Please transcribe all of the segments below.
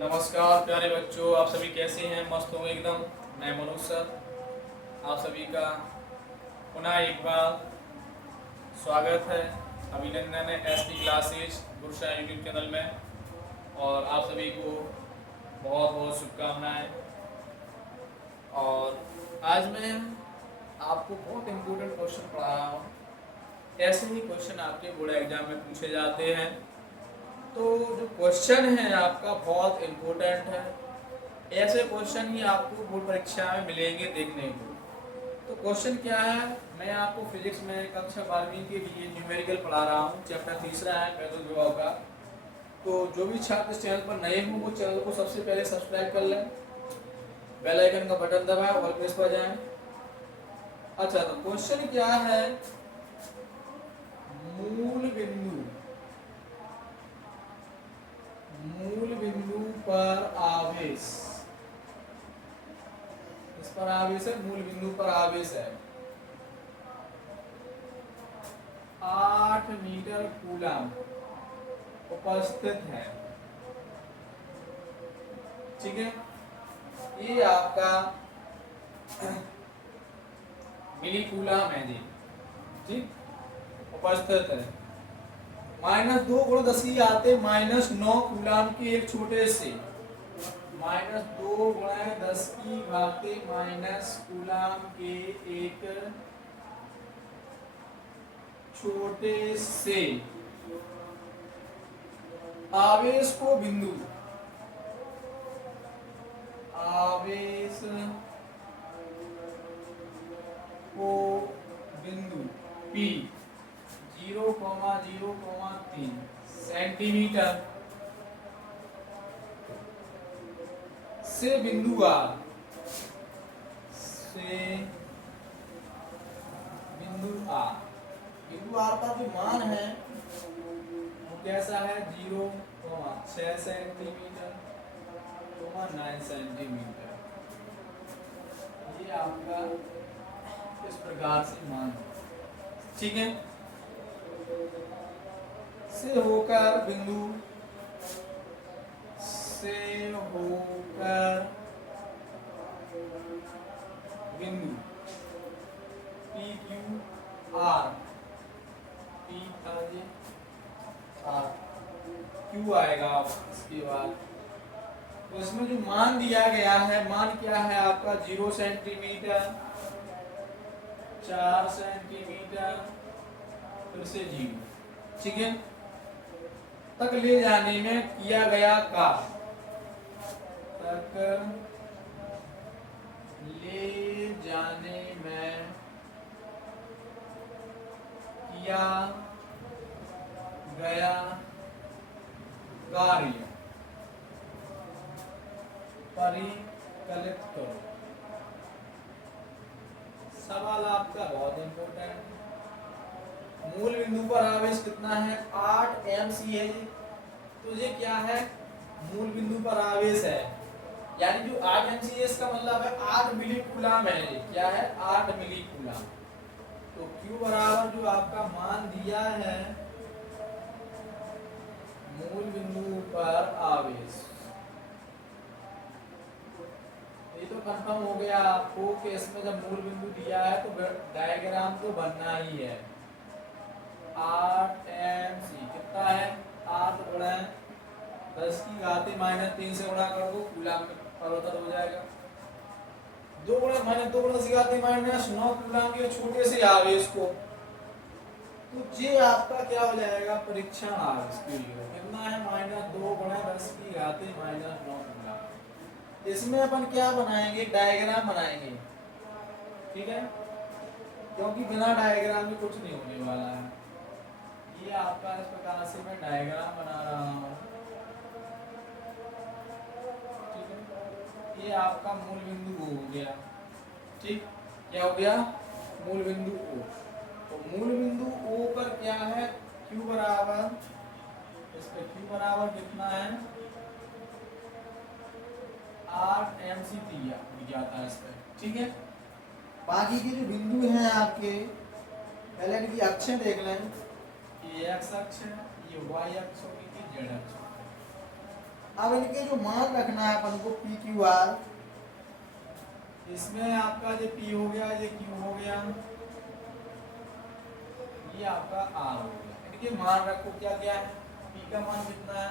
नमस्कार प्यारे बच्चों, आप सभी कैसे हैं? मस्त होंगे एकदम। मैं मनोज सर आप सभी का पुनः एक बार स्वागत है, अभिनंदन है ST classes Gursha YouTube channel में। और आप सभी को बहुत बहुत शुभकामनाएं। और आज मैं आपको बहुत इम्पोर्टेंट क्वेश्चन पढ़ा रहा हूँ। ऐसे ही क्वेश्चन आपके बोर्ड एग्जाम में पूछे जाते हैं, तो जो क्वेश्चन है आपका बहुत इम्पोर्टेंट है। ऐसे क्वेश्चन ही आपको बोर्ड परीक्षा में मिलेंगे देखने को। तो क्वेश्चन क्या है, मैं आपको फिजिक्स में कक्षा 12वीं के लिए न्यूमेरिकल पढ़ा रहा हूँ। चैप्टर तीसरा है पैरेलल विभव का। तो जो भी छात्र इस चैनल पर नए हों वो चैनल को सबसे पहले सब्सक्राइब कर लें, बेल आइकन का बटन दबाएं और प्रेस पर जाएं। अच्छा, तो क्वेश्चन क्या है, मूल बिंदु पर आवेश, इस पर आवेश है, मूल बिंदु पर आवेश है 8 मीटर कूलम उपस्थित है। ठीक है, ये आपका मिली कूलम है जी। ठीक, उपस्थित है। -2 × 10 आते -9 कूलम के एक छोटे से, -2 × 10⁻⁻ कूलम के एक छोटे से आवेश को बिंदु P 0,0,3 सेंटीमीटर से बिंदु R का जो मान है वो कैसा है, 0,6 सेंटीमीटर 9 सेंटीमीटर। ये आपका इस प्रकार से मान, ठीक है, से होकर बिंदु PQR क्यू आएगा इसके बाद। तो इसमें जो मान दिया गया है, मान क्या है आपका, 0 सेंटीमीटर 4 सेंटीमीटर फिर से 0, ठीक है, तक ले जाने में किया गया कार्य, तक ले जाने में किया गया कार्य परिकलित करो। सवाल आपका बहुत इंपॉर्टेंट है। मूल बिंदु पर आवेश कितना है, 8 mc है जी। तो ये क्या है, मूल बिंदु पर आवेश है, यानी जो 8 mc है इसका मतलब है 8 मिली कूलम है। ये क्या है, 8 मिली कूलम। तो Q बराबर जो आपका मान दिया है मूल बिंदु पर आवेश, ये तो कंफर्म हो गया आपको कि इसमें जब मूल बिंदु दिया है तो डायग्राम तो बनना ही है। 8 mc कितना है, 8 × 10⁻³ से गुणा कर दो, कूलम में परिवर्तन हो जाएगा। 2 × 10⁻⁻9 कूलम के छोटे से आवेश को, तो ये आपका क्या हो जाएगा, परीक्षण आवेश के लिए कितना है, -2 × 10⁻⁹ कूलम। इसमें अपन क्या बनाएंगे, डायग्राम बनाएंगे, ठीक है, क्योंकि बिना डायग्राम के कुछ नहीं होने वाला है। ये आपका इस प्रकार से मैं डायग्राम बना रहा हूँ, ठीक है। ये आपका मूल बिंदु O हो गया, ठीक, क्या हो गया, मूल बिंदु O। तो मूल बिंदु O पर क्या है, Q बराबर, इस पे Q बराबर कितना है, 8 mc दिया जाता है इस पे, ठीक है। बाकी के जो बिंदु हैं आपके, पहले इनकी अक्षें देख लें, ये x अक्ष है, ये y अक्ष होगी, ये z अक्ष होगी। अब इनके जो मान रखना है अपन को पी क्यू आर, इसमें आपका जो पी हो गया, ये क्यू हो गया, ये आपका आर हो गया। इनके मान रखो क्या क्या है। पी का मान कितना है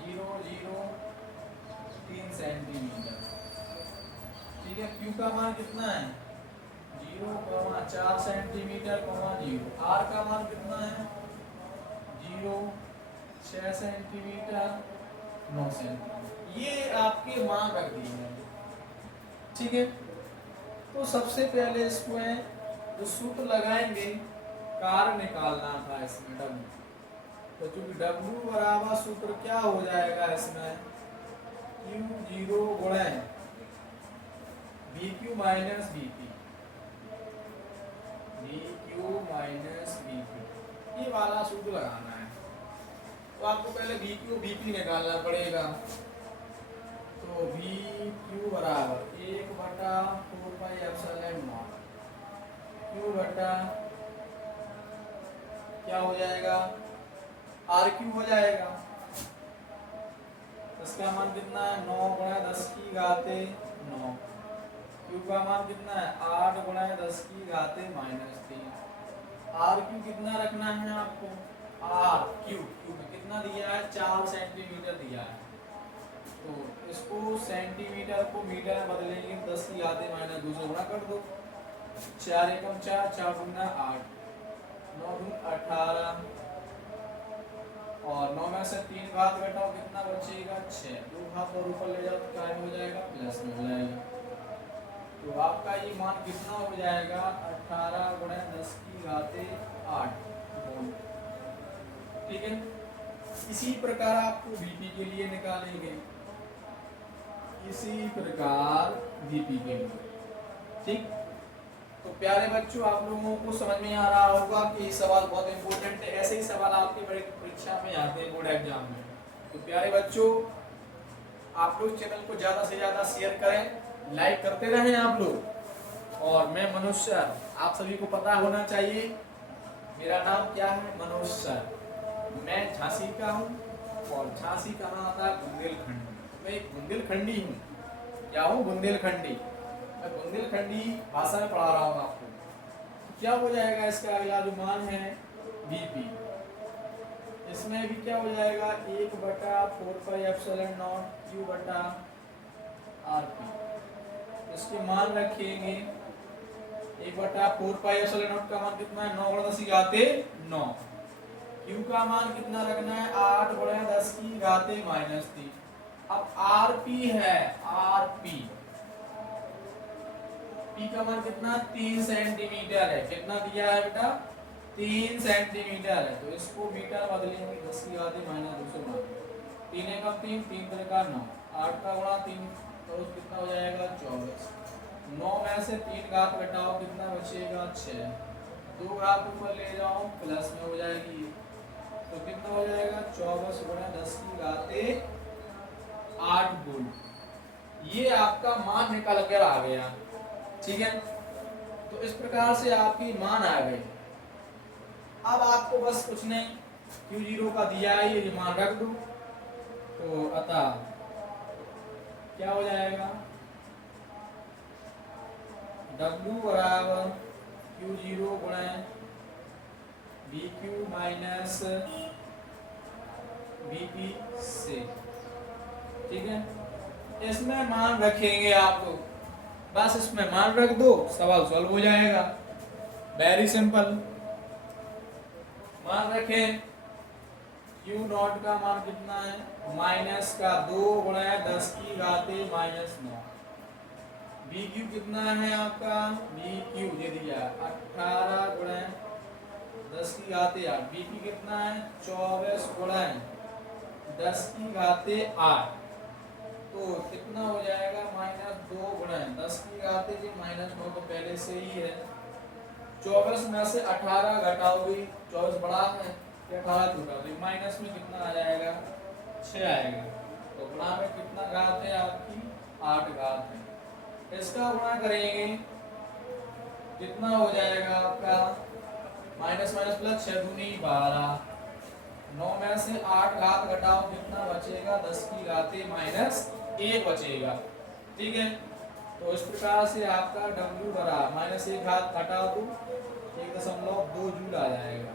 0.03 सेंटीमीटर, ठीक है। क्यू का मान कितना है 0.4 सेंटीमीटर, 0। आर का मान कितना है 0.6 सेंटीमीटर, 9 सेंटीमीटर। ये आपके मान रख दिए हैं, ठीक है। तो सबसे पहले इसमें जो सूत्र लगाएंगे, कार्य निकालना था इसमें W। तो चूंकि W बराबर सूत्र क्या हो जाएगा इसमें Q0 गुणे BQ minus BP, BQ minus BP, ये वाला सूत्र लगाना है। तो आपको पहले BQ BP निकालना पड़ेगा। तो BQ बराबर 1/4πε0 Q बटा क्या हो जाएगा RQ हो जाएगा। इसका मान कितना है 9 गुणा 10 की घाते 9। Q का मान कितना है 8 गुणा 10 की घाते -3। RQ कितना रखना है आपको, RQ में कितना दिया है 4 सेंटीमीटर दिया है। तो इसको सेंटीमीटर को मीटर में बदलेंगे, 10 की घाते -2 से गुणा कर दो। 4 एकम 4, 4 दूना 8, 9 दून 18, और 9 में से 3 घात घटाओ कितना बचेगा 6। 2 घात और ऊपर ले जाओ तो क्या हो जाएगा प्लस में हो जाएगा। तो आपका ये मान कितना हो जाएगा 18 गुणा 10 की घाते 8 वोल्ट, ठीक है। इसी प्रकार आपको VP के लिए निकालेंगे, इसी प्रकार VP के लिए, ठीक। तो प्यारे बच्चों, आप लोगों को समझ में आ रहा होगा कि ये सवाल बहुत इंपॉर्टेंट है। ऐसे ही सवाल आपके बड़े परीक्षा में आते हैं, बोर्ड एग्जाम में। तो प्यारे बच्चों, आप लोग चैनल को ज़्यादा से ज़्यादा शेयर करें, लाइक करते रहें आप लोग। और मैं मनोज सर, आप सभी को पता होना चाहिए मेरा नाम क्या है, मनोज सर। मैं झांसी का हूँ, और झांसी कहाँ आता है बुंदेलखंड। मैं एक बुंदेलखंडी हूँ। क्या हूँ बुंदेलखंडी। मैं बुंदेलखंडी भाषा में पढ़ा रहा हूँ आपको। तो क्या हो जाएगा इसका अगला जो मान है BP, इसमें भी क्या हो जाएगा 1/4πε0 Q बटा RP। इसके मान रखेंगे 1/4πε0 का मान कितना है 9 गुणा 10 की घाते 9। Q का मान कितना रखना है 8 गुणा 10 की घाते -3। अब RP है, RP P का मान कितना 3 सेंटीमीटर है। कितना दिया है बेटा 3 सेंटीमीटर है। तो इसको मीटर बदलेंगे, 10 की घाते -2 से गुणा। 3 एकम 3, 3 त्रिका 9, 8 का गुणा 3 तो कितना हो जाएगा 24। 9 में से 3 घात घटाओ कितना बचेगा 6। 2 घात ऊपर ले जाओ प्लस में हो जाएगी। तो कितना हो जाएगा 24 गुणा 10 की घाते 8 वोल्ट। ये आपका मान निकल कर आ गया, ठीक है। तो इस प्रकार से आपकी मान आ गई। अब आपको बस कुछ नहीं, Q0 का दिया है ये मान रख दो। तो अतः क्या हो जाएगा W बराबर Q0 गुणा BQ माइनस BP से, ठीक है। इसमें मान रखेंगे आप लोग, बस इसमें मान रख दो, सवाल सॉल्व हो जाएगा। Very simple. मान रखें Q0 का मान कितना है -2 गुणा 10 की घाते -9। BQ कितना है आपका BQ ये दिया 18 गुणा 10 की घाते 8। BP कितना है 24 गुणा 10 की घाते 8। तो कितना हो जाएगा -2 गुणा 10 की घाते जी -9 तो पहले से ही है। 24 में से 18 घटाओगे, 24 बड़ा है, 18 छोटा, तो माइनस में कितना आ जाएगा 6 आएगा। तो गुणा में कितना घात है आपकी 8 घात है। इसका गुणा करेंगे कितना हो जाएगा आपका माइनस प्लस 6 दूनी 12 9 में से 8 घात घटाओ कितना बचेगा, 10 की घाते माइनस 1 बचेगा। ठीक है, तो इस प्रकार से आपका W बराबर माइनस 1 घात घटाओ तो 1.2 जूल आ जाएगा,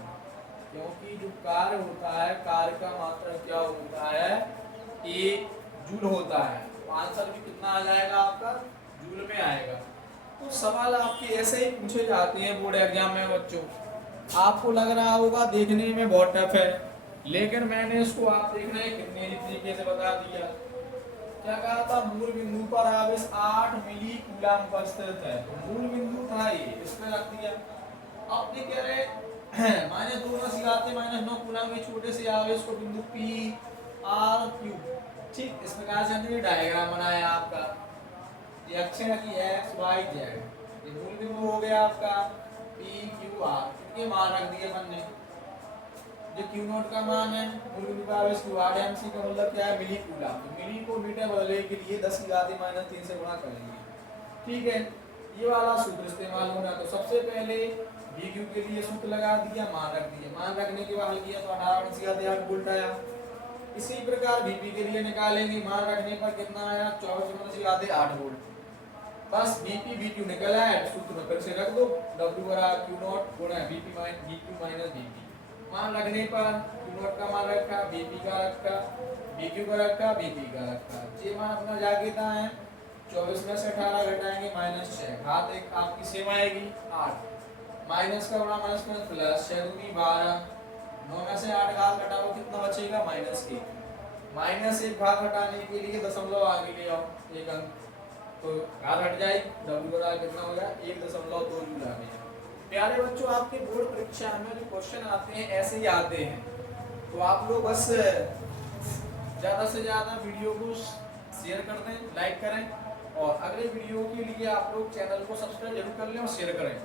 क्योंकि जो कार्य होता है, कार्य का मात्रा क्या होता है, 1 जूल होता है। तो आंसर भी कितना आ जाएगा आपका, जूल में आएगा। तो सवाल आपके ऐसे ही पूछे जाते हैं बोर्ड एग्जाम में बच्चों। आपको लग रहा होगा देखने में बहुत टफ है, लेकिन मैंने इसको आप देख रहे हैं कितने तरीके से बता दिया। क्या कहा था, मूल बिंदु पर आवेश 8 मिली कूलम पर स्थित है। तो मूल बिंदु था ये, इसमें रख दिया। अब ये कह रहे -2 -9 कूलम के छोटे से आवेश को बिंदु P R Q, ठीक, इस प्रकार से हमने डायग्राम बनाया आपका। ये अक्षर है कि x y z, ये मूल बिंदु हो गया आपका P Q R, इनके मान रख दिए अपन ने। जो Q नोट का मान है, मूल बिंदु का आवेश Q R MC का मतलब क्या है, मिली कूलम। तो मिली को मीटर बदलने के लिए 10 की घात -3 से गुणा करेंगे। ठीक है, ये वाला सूत्र इस्तेमाल होना। तो सबसे पहले VQ के लिए सूत्र लगा दिया, मान रख दिया। मान रखने के बाद हल किया तो 18 की घात 8 वोल्ट आया। इसी प्रकार VP के लिए निकालेंगे, मान रखने पर कितना आया, 24 की घात 8 वोल्ट। बस VP VQ निकला है, सूत्र में फिर से रख दो, W बराबर Q नॉट गुणा VQ माइनस VP। मान रखने पर Q नॉट का मान रखा, VP का रखा, VQ का रखा, VP का रखा। ये मान अपना जाके कहाँ है, 24 में से 18 घटाएंगे -6, घात एक आपकी सेम आएगी 8, माइनस का बड़ा माइनस में प्लस 6 दूनी 12, 9 में से 8 घात घटाओ कितना बचेगा, -1। -1 घात घटाने के लिए दशमलव आगे ले आओ एक अंक, तो घात हट जाएगी, W बराबर कितना हो गया, 1.2 जूल आ गया। प्यारे बच्चों, आपके बोर्ड परीक्षा में जो क्वेश्चन आते हैं ऐसे ही आते हैं, तो आप लोग बस ज़्यादा से ज़्यादा वीडियो को शेयर कर दें, लाइक करें, और अगले वीडियो के लिए आप लोग चैनल को सब्सक्राइब जरूर कर लें और शेयर करें।